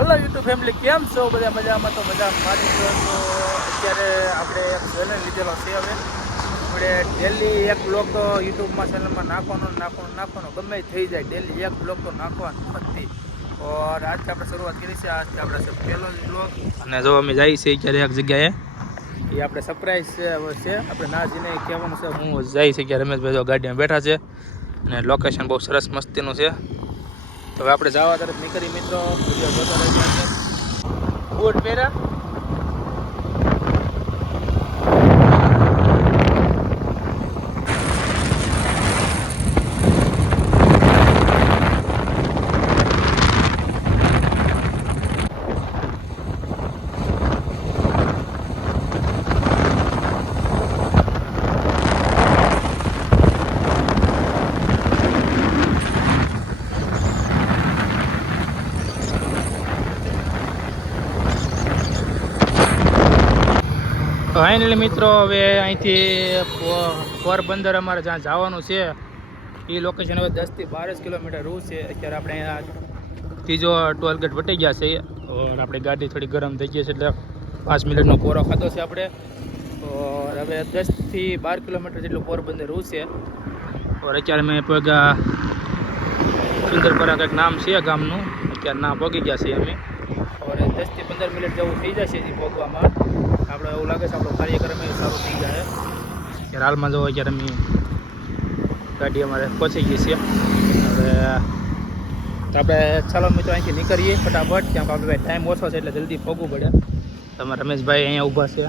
હાલો YouTube family, કેમ છો બધા? મજામાં તો મજા મારી છો. તો અત્યારે આપણે એક ચેનલ લીધેલો છે. હવે આપણે ડેલી એક બ્લોગ તો યુટ્યુબમાં ચેનલમાં નાખવાનો ગમે થઈ જાય. ડેલી એક બ્લોગ તો નાખવાનો નથી. ઓર આજથી આપણે શરૂઆત કરી છે. આજથી આપણે પહેલો જ બ્લોગ. અને જો અમે જઈએ છીએ ક્યારે એક જગ્યાએ, એ આપણે સરપ્રાઈઝ છે. આપણે ના જઈને કહેવાનું છે. હું જાય છે કે રમેશભાઈ જો ગાડીમાં બેઠા છે અને લોકેશન બહુ સરસ મસ્તીનું છે. તો હવે આપણે જવા તરફ નીકળી મિત્રો. વિડીયો જોતા રહેજો. બૂટ પહેર્યા ફાઇનલી મિત્રો, હવે અહીંથી પોરબંદર અમારે જ્યાં જવાનું છે એ લોકેશન હવે 10 થી 12 કિલોમીટર રૂટ છે. અત્યારે આપણે અહીંયા ત્રીજો ટોલગેટ વટી ગયા છે. આપણે ગાડી થોડી ગરમ થઈ ગઈ છે એટલે 5 મિનિટનો કોરો ખાધો છે આપણે. હવે 10 થી 12 કિલોમીટર જેટલું પોરબંદર રૂટ છે. અત્યારે મેં પગા સુંદરપરા કંઈક નામ છે ગામનું. અત્યારે ના પગી ગયા છીએ અમે. 10 થી 15 મિનિટ જેવું થઈ જશે એ પગવામાં. આપણે એવું લાગે છે આપણો કાર્યક્રમ એ સારું થઈ જાય. ત્યારે હાલમાં જવો ત્યારે અમે ગાડી અમારે પહોંચી ગઈ છે. હવે આપણે ચાલો મિત્રો અહીંથી નીકળીએ ફટાફટ. ત્યાં આપણે ટાઈમ ઓછો છે એટલે જલ્દી પગવું પડે. તમારા રમેશભાઈ અહીંયા ઊભા છે.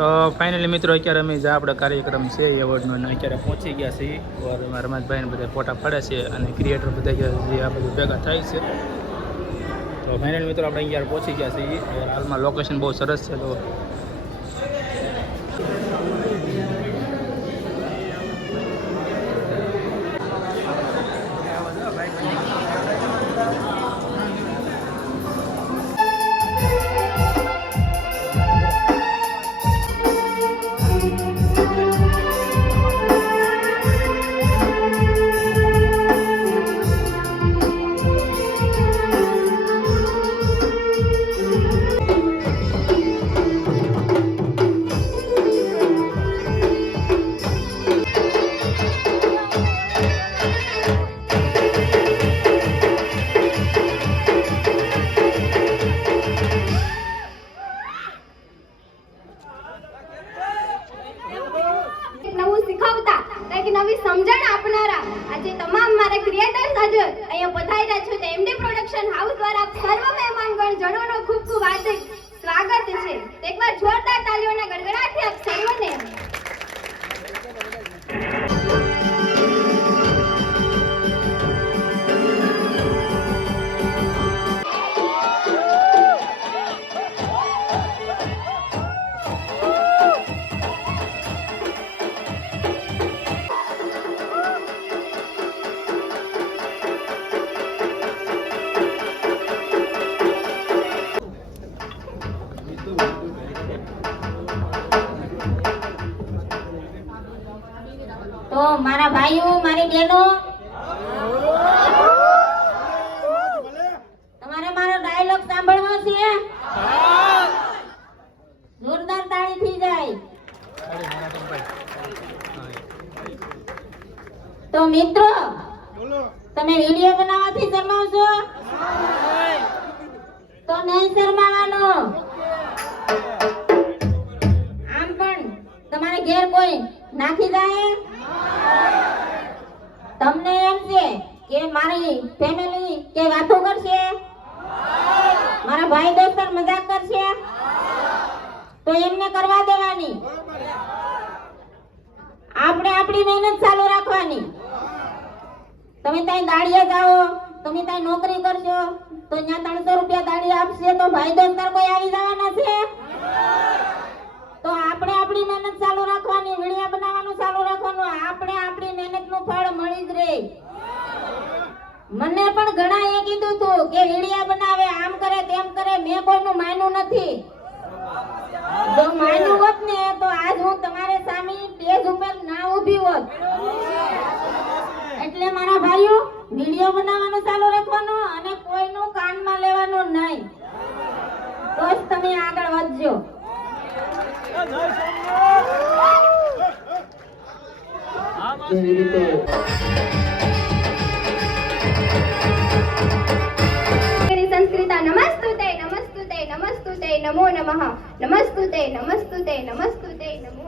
તો ફાઇનલી મિત્રો, અત્યારે અમે જે આપણો કાર્યક્રમ છે એવોર્ડનો અત્યારે પહોંચી ગયા છીએ. રમેશભાઈને બધા ફોટા પડે છે અને ક્રિએટર બધા જે આ બધું ભેગા થાય છે. તો ફાઇનલી મિત્રો, આપણે અહીંયા પહોંચી ગયા છીએ. હાલમાં લોકેશન બહુ સરસ છે. તો નવી સમજણ આપનારા આજે તમામ મારા ક્રિએટર્સ આજે અહીંયા પધાર્યા છો. એમડી પ્રોડક્શન હાઉસ દ્વારા સર્વ મહેમાનગણ જણોનો ખૂબ ખૂબ હાર્દિક સ્વાગત છે. એકવાર જોરદાર તાળીઓના ગડગડાટથી આપ સર્વને તો મારા ભાઈઓ, મારી બહેનો, તમારે મારો ડાયલોગ સાંભળવો છે? જોરદાર તાળી થઈ જાય. તો મિત્રો, તમે વિડિયો બનાવવાથી શરમાવશો તો નહીં શરમાવાનું. આમ પણ તમારે ઘેર કોઈ નાખી જાય, તમને એમ છે કે મારી ફેમિલી કે વાતો કરશે, મારા ભાઈ દોસ્તર મજાક કરશે, તો એમને કરવા દેવાની. આપણે આપણી મહેનત ચાલુ રાખવાની. તમે ત્યાં દાડિયા જાઓ, તમે ત્યાં નોકરી કરશો તો ત્યાં 300 રૂપિયા દાડિયા આપશે તો ભાઈ દોસ્તર કોઈ આવી જવાના છે? તો આપણે આપણી મહેનત ચાલુ રાખવાની, વિડિયા બનાવવાનું ચાલુ રાખવાનું. આપણે આપણી મહેનતનું ફળ મળી જ રહે. મને પણ ઘણા એ કીધું તું કે વિડિયા બનાવે, આમ કરે તેમ કરે. મેં કોઈનું માન્યું નથી. જો માન્યું હોત ને તો આજ હું તમારે સામે સ્ટેજ ઉપર ના ઊભી હોત. એટલે મારા ભાઈઓ, વિડિયો બનાવવાનું ચાલુ રાખવાનું અને કોઈનું કાનમાં લેવાનું નહીં. તો જ તમે આગળ વધજો. સંસ્કૃતા નમસ્તુતે નમસ્તુતે નમસ્તુતે નમો નમઃ નમસ્તુતે નમસ્તુતે નમસ્તુતે નમો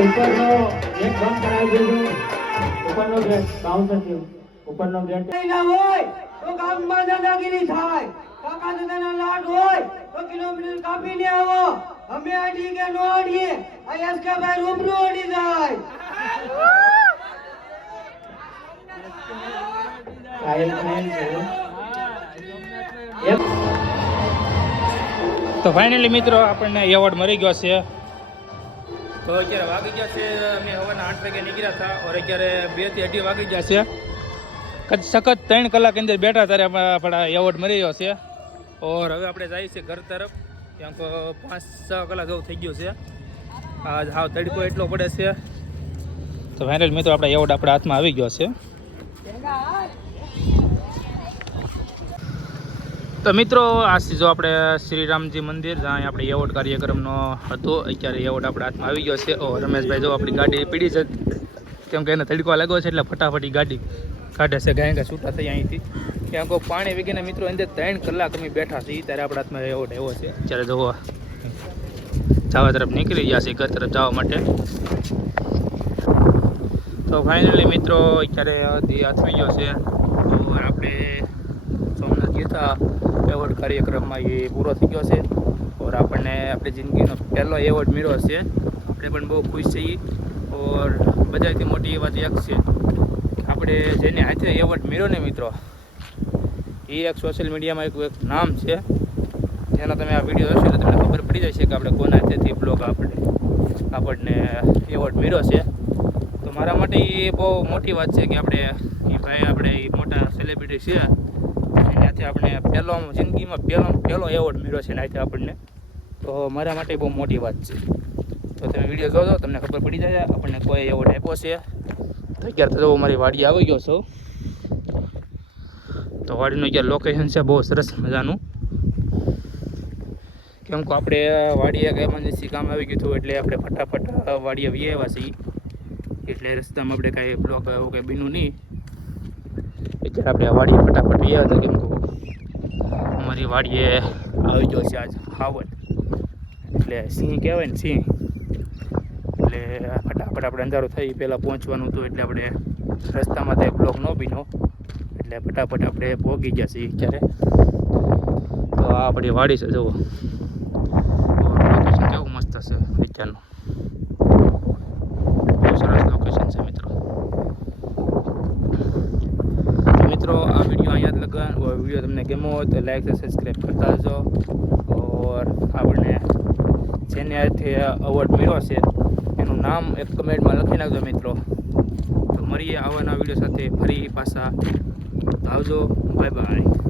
ઉપરનો ગેટ બંધ કરાવી દેજો. ઉપરનો ગેટ બાઉન્સર થયો. ઉપરનો ગેટ ના હોય તો ગામમાં દાદાગીરી થાય. કાકા દાદાના લાડ હોય તો કિલોમીટર કાપીને આવો. અમે અડી કે નો અડીએ, આ એસકા ભાઈ રૂબરૂ અડી જાય. તો ફાઇનલી મિત્રો આપણને એવોર્ડ મળી ગયો છે. તો અત્યારે વાગી ગયા છે, અમે સવારના 8 વાગે નીકળ્યા હતા और અત્યારે 2 થી 2:30 વાગી ગયા છે. સખત 3 કલાક અંદર બેઠા ત્યારે આપણા એવોર્ડ મળી ગયો છે. और હવે આપણે જઈએ છીએ ઘર તરફ. ક્યાંક 5-6 કલાક જેવું થઈ ગયું છે. આજ હાવ તડકો એટલો પડે છે. તો ફાઇનલ મિત્રો આપણા એવોર્ડ આપણા હાથમાં આવી ગયો છે. તો મિત્રો આ જો આપણે શ્રીરામજી મંદિર જ્યાં આપણે એવોર્ડ કાર્યક્રમનો હતો, અત્યારે એવોર્ડ આપણા હાથમાં આવી ગયો છે. ઓ રમેશભાઈ જો આપણી ગાડી પીડી છે, કેમ કે એને તડકો લાગ્યો છે એટલે ફટાફટી ગાડી કાઢે છે ગાયંગા છૂટા થઈ અહીંથી ત્યાં કોઈ પાણી વીગીને મિત્રો અંદર 3 કલાક અમે બેઠા છીએ ત્યારે આપણા હાથમાં એવોર્ડ આવ્યો છે ત્યારે જુઓ જવા તરફ નીકળી ગયા છે ઘર તરફ જવા માટે તો ફાઇનલી મિત્રો અત્યારે હાથવી ગયો છે તો આપણે સોમનાથ ગીતા એવોર્ડ કાર્યક્રમમાં એ પૂરો થઈ ગયો છે ઓર આપણને આપણી જિંદગીનો પહેલો એવોર્ડ મળ્યો છે આપણે પણ બહુ ખુશ છીએ ઓર બધાથી મોટી વાત એક છે આપણે જેને હાથે એવોર્ડ મળ્યો ને મિત્રો એ એક સોશિયલ મીડિયામાં એક નામ છે જેનો તમે આ વિડીયો જોશો તો તમને ખબર પડી જશે કે આપણે કોના હાથેથી બ્લોગ આપણને એવોર્ડ મળ્યો છે તો મારા માટે એ બહુ મોટી વાત છે કે આપણે એ મોટા સેલિબ્રિટી છે એનાથી આપણે જિંદગીમાં પહેલો એવોર્ડ મળ્યો છે એનાથી આપણને તો મારા માટે બહુ મોટી વાત છે તો તમે વિડીયો જોજો તમને ખબર પડી જાય આપણને કોઈ એવોર્ડ આપ્યો છે તો અત્યારે તો મારી વાડી આવી ગયો છું તો વાડીનું અત્યારે લોકેશન છે બહુ સરસ મજાનું કેમ કે આપણે વાડી એક એમરજન્સી કામ આવી ગયું હતું એટલે આપણે ફટાફટ વાડીએ વી આવ્યા છીએ એટલે રસ્તામાં આપણે કાંઈ બ્લોક એવું કંઈ બીનું નહીં અત્યારે આપણે વાડીએ ફટાફટ વી આવ્યા હતા કેમ કે અમારી વાડીએ આવી ગયો છે આજ હાવડ એટલે સિંહ કહેવાય ને સિંહ એટલે ફટાફટ આપણે અંધારું થઈ પહેલાં પહોંચવાનું હતું એટલે આપણે રસ્તામાં તો બ્લોક ન બીનો એટલે ફટાફટ આપણે પહોંચી ગયા છીએ અત્યારે તો આ આપણી વાડી છે જુઓ લોકેશન કેવું મસ્ત છે વિચારનું બહુ સરસ લોકેશન છે મિત્રો તો મિત્રો આ વિડીયો અહીંયા જ લગન વિડીયો તમને ગમ્યો હોય તો લાઈક અને સબસ્ક્રાઈબ કરતા જજો ઓર આપણને જેને હાથે અવોર્ડ મળ્યો છે એનું નામ એક કમેન્ટમાં લખી નાખજો મિત્રો તો મળીએ આવવાના વિડીયો સાથે ફરી પાછા આવજો બાય બાય